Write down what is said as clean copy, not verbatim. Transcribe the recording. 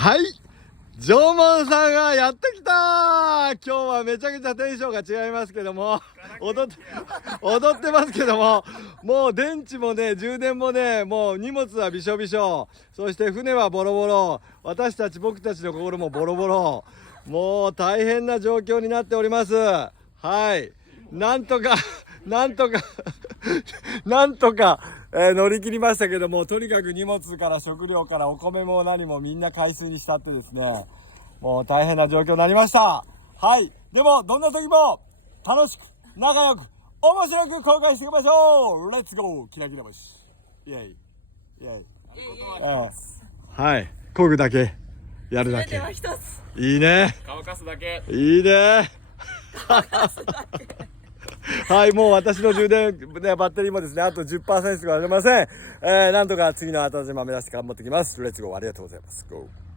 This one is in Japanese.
はい、縄文さんがやってきた。今日はめちゃくちゃテンションが違いますけども、踊ってますけども、もう電池もね、充電もね、もう荷物はびしょびしょ、そして船はボロボロ、僕たちの心もボロボロ、もう大変な状況になっております。はい、なんとか乗り切りましたけども、とにかく荷物から食料からお米も何もみんな海水にしたってですね、もう大変な状況になりました。はい、でもどんな時も楽しく仲良く面白く公開していきましょう。レッツゴーキラキラ星、イエイイエイ。はい、漕ぐだけやるだけ、いいね、乾かすだけ、いいね。はい、もう私の充電、ね、バッテリーもですね、あと 10% しかありません。なんとか次の後島目指して頑張ってきます。レッツゴー、ありがとうございます。ゴー。